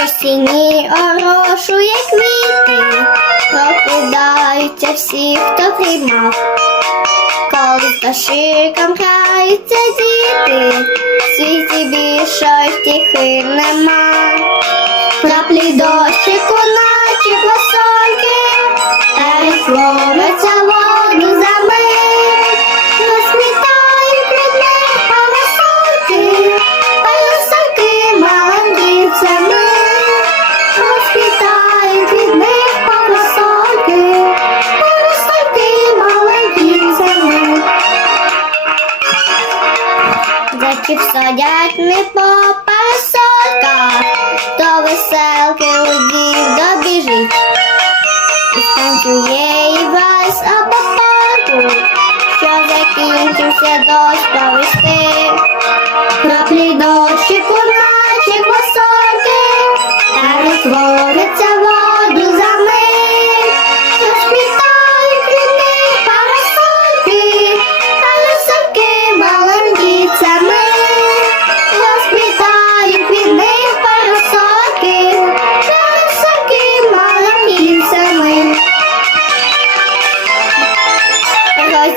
що сіні орошує квіти, прокидаються всі, хто приймав. Коли з дошиком граються діти, в світі більше втіхи нема. Краплі дощику, наче квасольки, Зайчик садять не по пасоках, то веселки у дів добіжить. І станцює і вальс або парку, що закінчився дощ повести.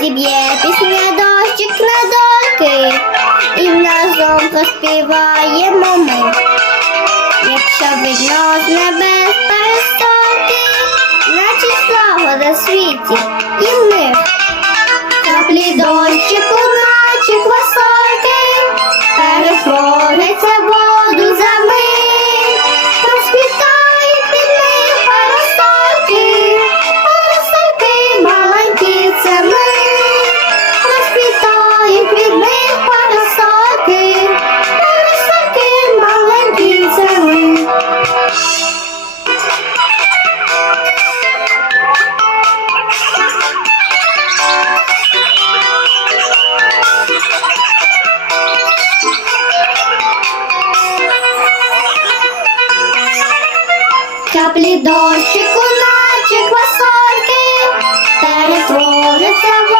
Розіб'є пісня дощик на дольки, і разом поспіваємо ми. Якщо видно з небес перестоки, наче слава на світі Каплі дощику, наче квасольки, перетворюються в.